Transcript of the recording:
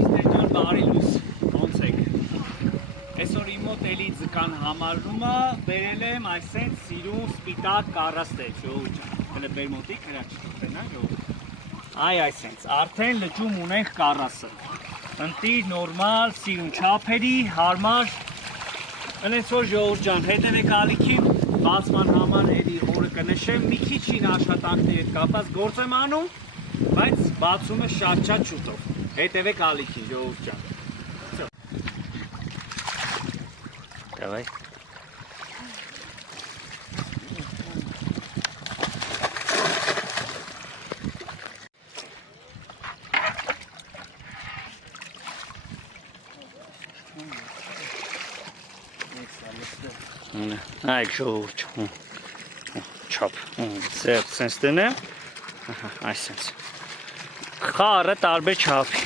Իստեջան բարի լույս, ոնց եք։ Այսօր իմ մոտ էլի ձկան համարումը բերել եմ այսենց սիրուն սպիտակ կարաստեր, ժողովուրդ ջան։ Հələ բեր մոտիկ հրաչ տենա ժողովուրդ։ Այ այսենց, արդեն լճում ունենք կարասը։ Ընտիր նորմալ, սիրուն չափերի, հարմար։ Այնպես որ ժողովուրդ ջան, հետևեք ալիքին, բացման համար էլի օրը կնշեմ, մի քիչ ին աշխատանքների հետ կապված գործ եմ անում, բայց բացումը շատ շուտով։ Հետևեք ալիքին, ժողովուրդ ջան։ Давай. Այ ժողովուրդ չափ, սենց տնեմ, այսենց, խառը տարբեր չափի,